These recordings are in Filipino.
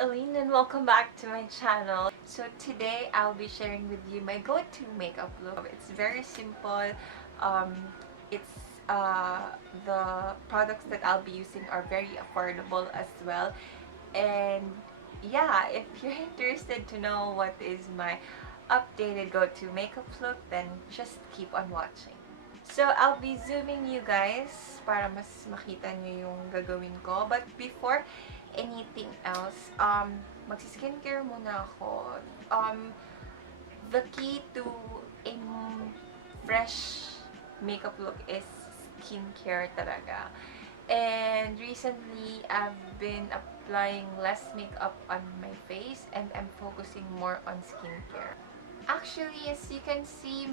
Aline and welcome back to my channel. So today I'll be sharing with you my go-to makeup look. It's very simple. Um, it's the products that I'll be using are very affordable as well. And yeah, if you're interested to know what is my updated go-to makeup look, then just keep on watching. So, I'll be zooming you guys para mas makita nyo yung gagawin ko. But before anything else, magsi-skincare muna ako. The key to a fresh makeup look is skincare talaga. And recently, I've been applying less makeup on my face and I'm focusing more on skincare. Actually, as you can see,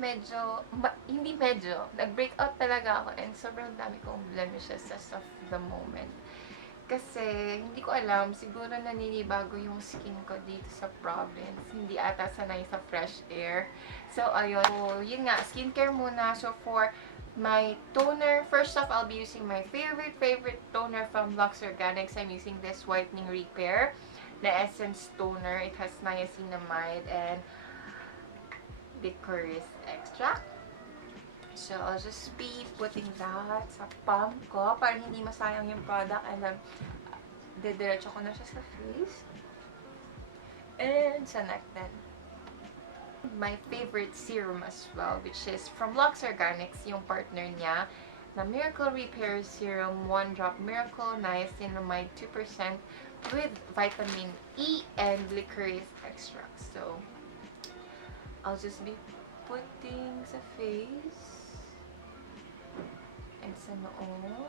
hindi medyo, nag-breakout talaga ako and sobrang dami kong blemishes as of the moment. Kasi, hindi ko alam, siguro naninibago yung skin ko dito sa province. Hindi ata sanay sa fresh air. So, ayun. So, yun nga, skincare muna. So, for my toner, first off, I'll be using my favorite toner from Luxe Organix. I'm using this Whitening Repair na Essence Toner. It has Niacinamide and licorice extract. So, I'll just be putting that sa palm ko para hindi masayang yung product and then didiretso ko na siya sa face. And sa neck then. My favorite serum as well, which is from Luxe Organix, yung partner niya, na Miracle Repair Serum, 1 drop Miracle Niacinamide 2% with vitamin E and licorice extract. So, I'll just be putting sa face and sa noo.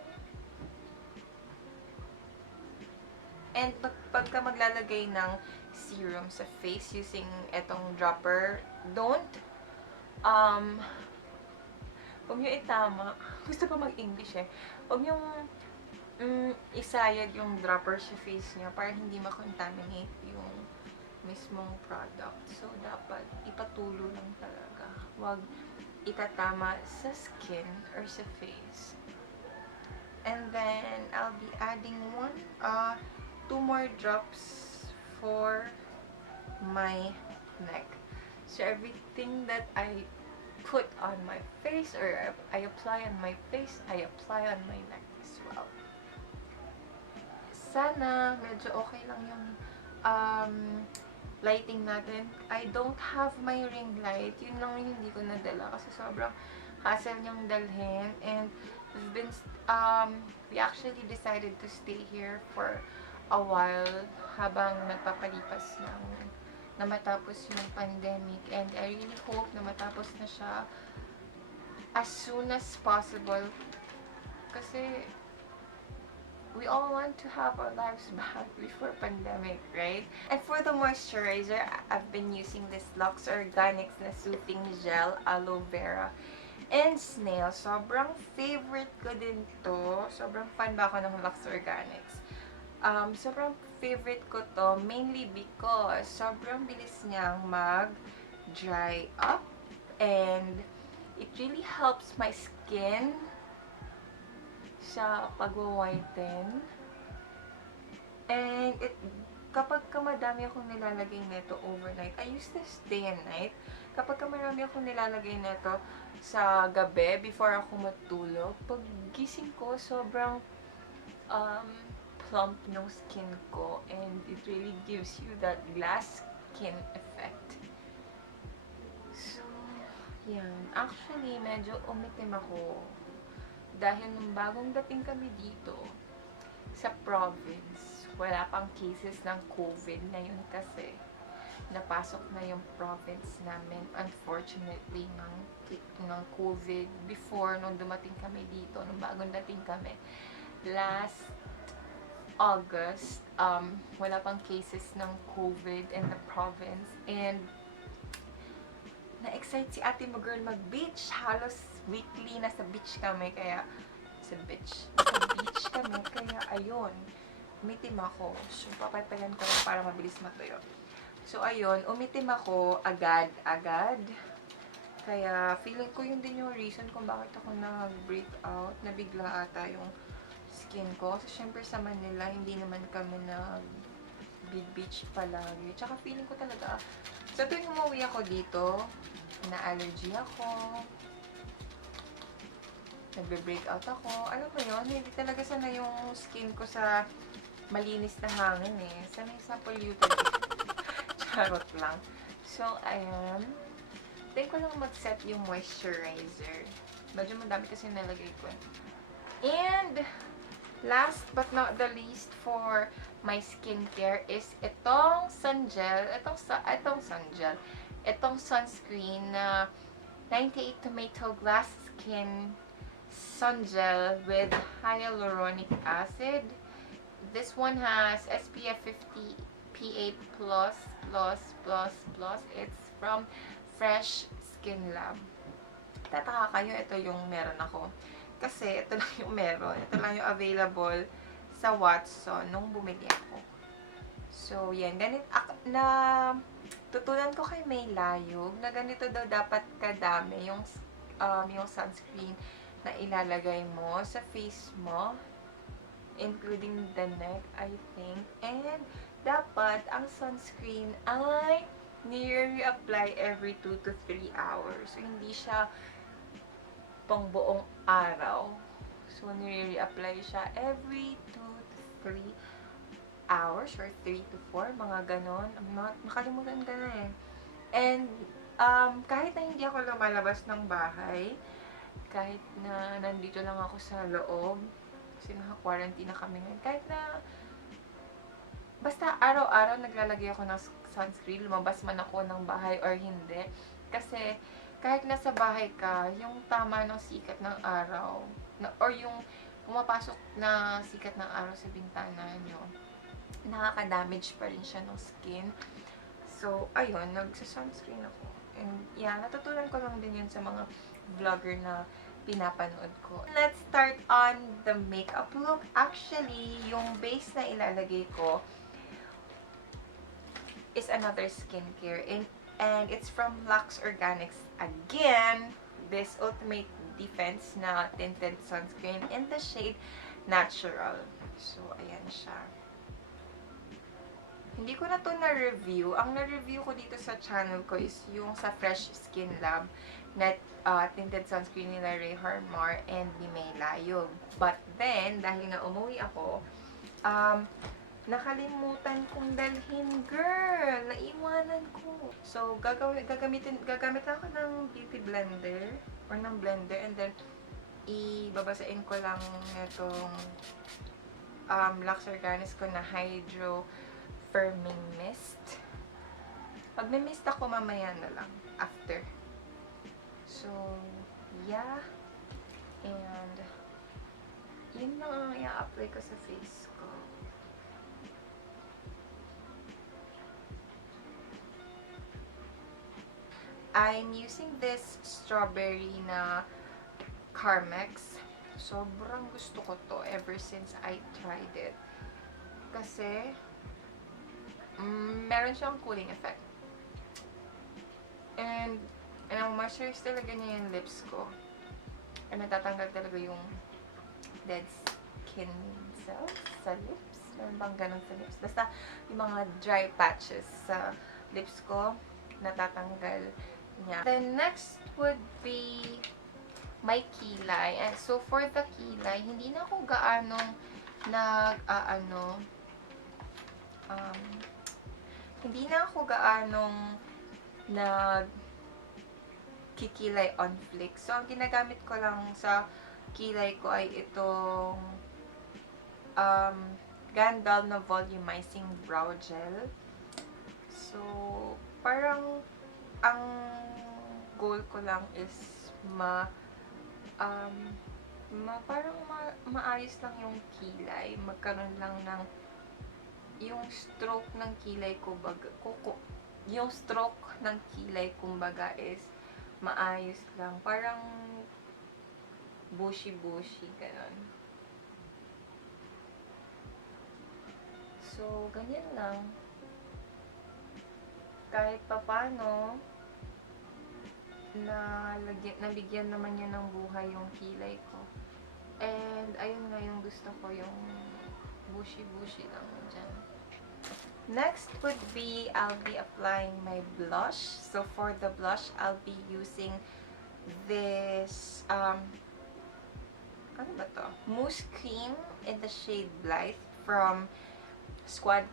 And pagka maglalagay ng serum sa face using etong dropper, huwag nyo itama. Gusto pa mag-English eh. Huwag nyo isayad yung dropper sa face niya para hindi makontaminate yung mismong product. So, dapat ipatulo lang talaga. Huwag itatama sa skin or sa face. And then, I'll be adding 2 more drops for my neck. So, everything that I put on my face or I apply on my face, I apply on my neck as well. Sana, medyo okay lang yung lighting natin. I don't have my ring light. Yun lang yung hindi ko nadala kasi sobrang hassle niyang dalhin. And we actually decided to stay here for a while habang nagpapalipas na matapos yung pandemic. And I really hope na matapos na siya as soon as possible. Kasi we all want to have our lives back before pandemic, right? And for the moisturizer, I've been using this Luxe Organix na Soothing Gel, Aloe Vera, and Snail. Sobrang favorite ko din to. Sobrang fan ba ako ng Luxe Organix. Sobrang favorite ko to mainly because sobrang bilis niyang mag-dry up and it really helps my skin sa pag-whiten. And kapag madami akong nilalagay nito overnight, I use this day and night. Kapag marami akong nilalagay nito sa gabi before ako matulog, pag gising ko, sobrang plump yung skin ko and it really gives you that glass skin effect. So, yan. Actually, medyo umitim ako. Dahil nung bagong dating kami dito, sa province, wala pang cases ng COVID ngayon kasi napasok na yung province namin, unfortunately, ng COVID before nung dumating kami dito, nung bagong dating kami. Last August, wala pang cases ng COVID in the province and na-excite si ate mo girl mag-beach. Halos weekly nasa beach kami, kaya ayun, umitim ako. So, papatayan ko lang para mabilis matuyo. So, ayun, umitim ako agad-agad. Kaya, feeling ko yun din yung reason kung bakit ako nag-break out. Nabigla ata yung skin ko. Kasi, syempre sa Manila, hindi naman kami big beach palagi. Tsaka feeling ko talaga, sa tuwing umuwi ako dito, na-allergy ako, nagbe-breakout ako. Alam mo yun, hindi talaga sana yung skin ko sa malinis na hangin eh. Sanay sa polluted. Charot lang. So, ayan. Think ko lang mag-set yung moisturizer. Medyo madami kasi nalagay ko. And, last but not the least for my skincare is itong sun gel. Itong sunscreen na 98 Tomato Glass Skin Sun Gel with hyaluronic acid. This one has SPF 50 PA++++. It's from Fresh Skin Lab. Tataka kayo, ito yung meron ako. Kasi ito lang yung meron. Ito lang yung available sa Watson nung bumili ako. So, yan. Tutunan ko kay May Layog na ganito daw dapat kadami yung sunscreen na ilalagay mo sa face mo, including the neck, I think. And, dapat ang sunscreen ay ni-reapply every 2 to 3 hours. So, hindi siya pang buong araw. So, ni-reapply siya every 2 to 3 hours or 3 to 4, mga ganon. Nakalimutan ka na eh. And, kahit na hindi ako lumalabas ng bahay, kahit na nandito lang ako sa loob, kasi naka-quarantine na kami ngayon, kahit na basta araw-araw naglalagay ako ng sunscreen, lumabas man ako ng bahay or hindi. Kasi, kahit nasa bahay ka, yung tama ng sikat ng araw, or yung pumapasok na sikat ng araw sa bintana nyo, nakaka-damage pa rin siya ng skin. So, ayun, nagsa-sunscreen ako. And, yeah, natutunan ko lang din yun sa mga vlogger na pinapanood ko. Let's start on the makeup look. Actually, yung base na ilalagay ko is another skincare. And it's from Luxe Organix. Again, this Ultimate Defense na tinted sunscreen in the shade Natural. So, ayan siya. Hindi ko na to na-review. Ang na-review ko dito sa channel ko is yung sa Fresh Skin Lab na tinted sunscreen nila Ray Harmar and ni May Layog. But then, dahil nga umuwi ako, nakalimutan kong dalhin, girl! Naiwanan ko. So, gagamit lang ako ng beauty blender or ng blender and then ibabasain ko lang itong Luxe Organix ko na Hydro Firming Mist. Pag may mist ako, mamaya na lang. After. So, yeah. And, yun lang ang i-apply ko sa face ko. I'm using this strawberry na Carmex. Sobrang gusto ko to ever since I tried it. Kasi, meron siyang cooling effect. And moisturize talaga niya yung lips ko. And natatanggal talaga yung dead skin cells sa lips. Meron bang ganun sa lips? Basta yung mga dry patches sa lips ko, natatanggal niya. Then next would be my kilay. And so for the kilay, hindi na ako gaanong hindi na ako gaanong kikilay on flick. So, ang ginagamit ko lang sa kilay ko ay itong Gandoll na Volumizing Brow Gel. So, parang ang goal ko lang is maayos lang yung kilay. Magkaroon lang ng yung stroke ng kilay ko yung stroke ng kilay kumbaga is maayos lang. Parang bushy-bushy, ganon. So, ganyan lang. Kahit papano, nabigyan naman niya ng buhay yung kilay ko. And, ayun nga yung gusto ko, yung bushy-bushy lang dyan. Next would be, I'll be applying my blush. So for the blush, I'll be using this, ano ba to? Mousse Cream in the shade Blythe from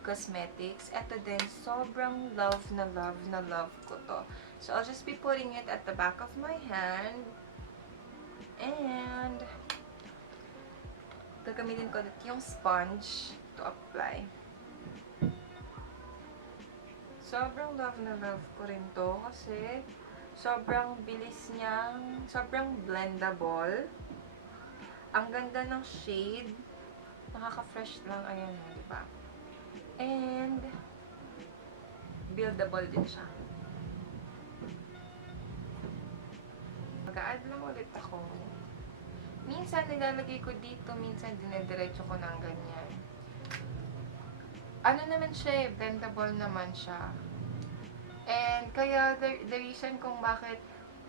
Cosmetics. Ito din, sobrang love na love ko to. So I'll just be putting it at the back of my hand. And gagamitin ko ulit yung sponge to apply. Sobrang love na love ko rin to kasi sobrang bilis niyang, sobrang blendable. Ang ganda ng shade. Nakaka-fresh lang, ayan o, diba? And buildable din siya. Mag-a-add lang ulit ako. Minsan nilalagay ko dito, minsan dinediretso ko ng ganyan. Ano naman siya eh, blendable naman siya. And kaya the reason kung bakit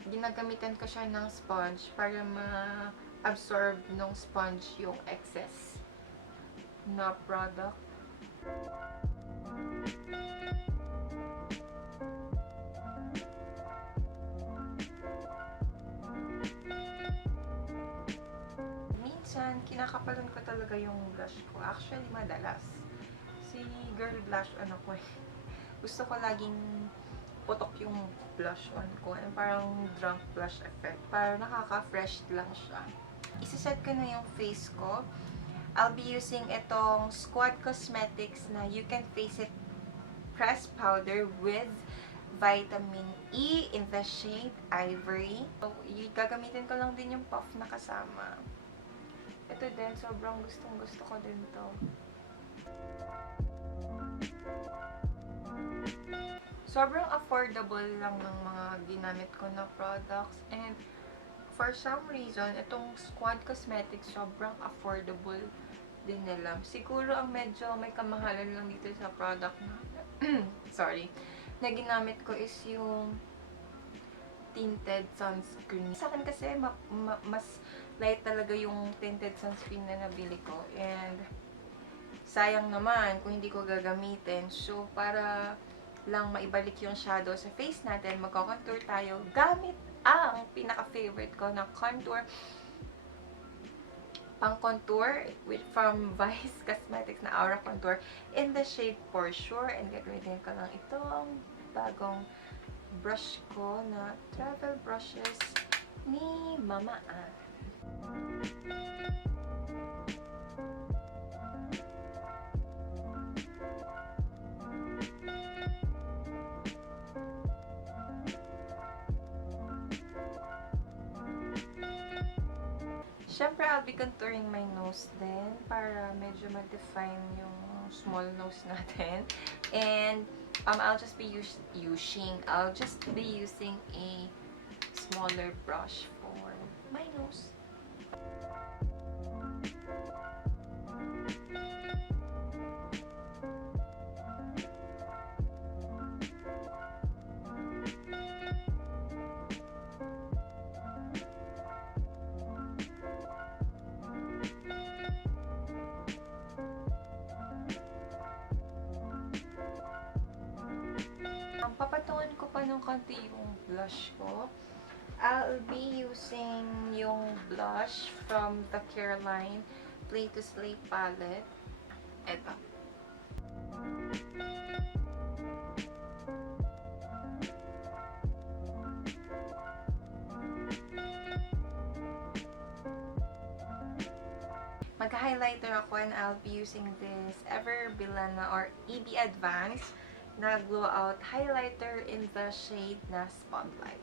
ginagamitan ko siya ng sponge para ma-absorb ng sponge yung excess na product. Minsan, kinakapalan ko talaga yung blush ko. Actually, madalas. Si girl blush, ano ko eh. Gusto ko laging putok yung blush on ko. Parang drunk blush effect. Parang nakaka-fresh lang siya. Isa-set ko na yung face ko. I'll be using itong Cosmetics na You Can Face It Pressed Powder with Vitamin E in the shade Ivory. So, gagamitin ko lang din yung puff na kasama. Ito din, sobrang gustong-gusto ko din to. Sobrang affordable lang ng mga ginamit ko na products. And for some reason, itong Cosmetics sobrang affordable din nila. Siguro ang medyo may kamahalan lang dito sa product na sorry, na ginamit ko is yung Tinted Sunscreen. Sa akin kasi mas light talaga yung Tinted Sunscreen na nabili ko. And sayang naman kung hindi ko gagamitin. So, para lang maibalik yung shadow sa face natin, magko-contour tayo gamit ang pinaka-favorite ko na contour, pang-contour from Vice Cosmetics na Aura Contour in the shade For Sure. And gagamitin ko lang itong bagong brush ko na travel brushes ni Mama Ann. Siyempre, I'll be contouring my nose din para medyo ma-define yung small nose natin. And I'll just be using a smaller brush for my nose. Papatungan ko pa ng konti yung blush ko. I'll be using yung blush from the Careline Play to Slay palette. Ito. Mag-highlighter ako and I'll be using this Ever Bilana or EB Advanced na glow out highlighter in the shade na Spotlight.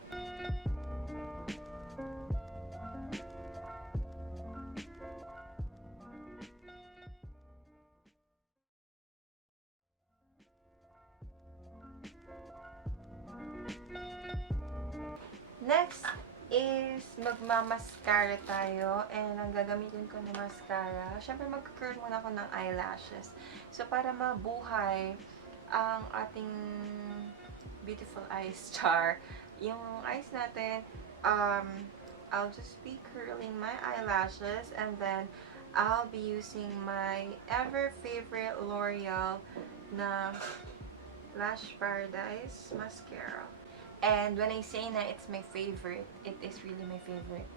Next is magmamascara tayo and ang gagamitin ko na mascara, syempre mag-curl muna ako ng eyelashes. So para mabuhay ang ating beautiful eyes char. Yung eyes natin, I'll just be curling my eyelashes and then I'll be using my ever favorite L'Oreal na Lash Paradise Mascara. And when I say na it's my favorite, it is really my favorite.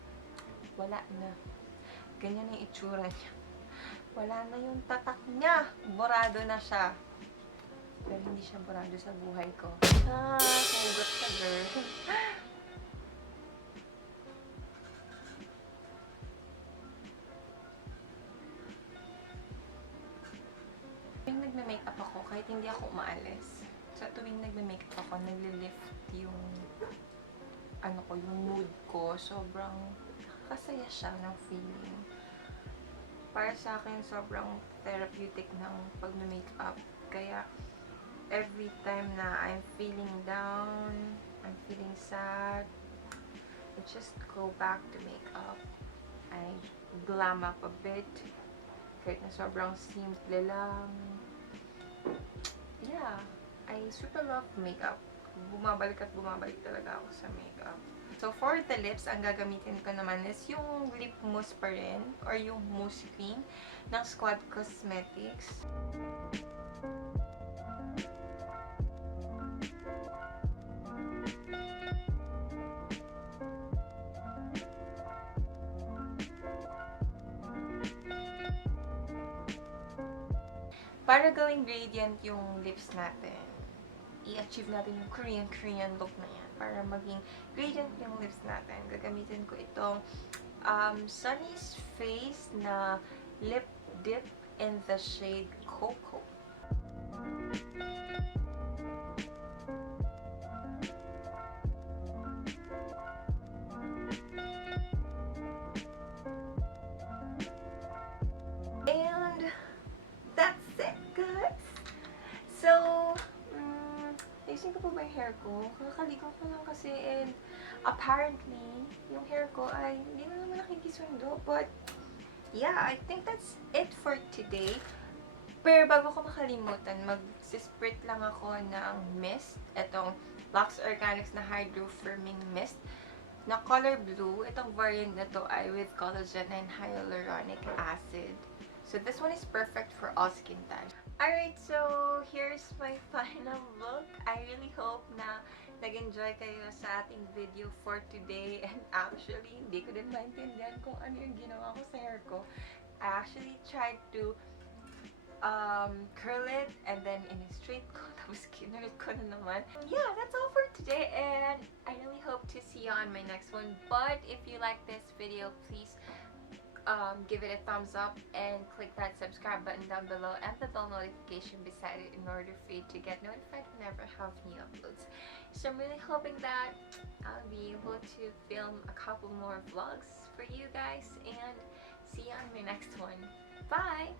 Wala na. Ganyan ang itsura niya. Wala na yung tatak niya. Borado na siya. Pero hindi siya borado sa buhay ko. Hugot ka, girl. Tuwing nagme-makeup ako, kahit hindi ako umaalis, sa tuwing nagme-makeup ako, naglilift yung yung mood ko. Sobrang nakakasaya siya ng feeling. Para sa akin, sobrang therapeutic ng pag-makeup. Kaya, every time na I'm feeling down, I'm feeling sad, I just go back to makeup. I glam up a bit. Kahit na sobrang simple lang. Yeah, I super love makeup. Bumabalik at bumabalik talaga ako sa makeup. So, for the lips, ang gagamitin ko naman is yung lip mousse pa rin, or yung mousse cream ng Squad Cosmetics. Para gawing gradient yung lips natin, i-achieve natin yung Korean look na yan. Para maging gradient yung lips natin, gagamitin ko itong Sunnies Face na Lip Dip in the shade Coco. And that's it, guys! So, ayusin ko po ba yung hair ko? Kakaligo ko lang kasi, and apparently, yung hair ko ay hindi na naman nakikisundo. But, yeah, I think that's it for today. Pero bago ko makalimutan, mag-sprit lang ako ng mist. Itong Luxe Organix na Hydro Firming Mist na color blue. Itong variant na to ay with collagen and hyaluronic acid. So, this one is perfect for all skin types. Alright, so here's my final look. I really hope na nag-enjoy kayo sa ating video for today. And actually, hindi ko din maintindihan kung ano yung ginawa ko sa hair ko. I actually tried to curl it and then in-straight ko, tapos kinulit ko na naman. Yeah, that's all for today, and I really hope to see you on my next one. But if you like this video, please give it a thumbs up and click that subscribe button down below and the bell notification beside it in order for you to get notified whenever I have new uploads. So I'm really hoping that I'll be able to film a couple more vlogs for you guys, and see you on my next one. Bye!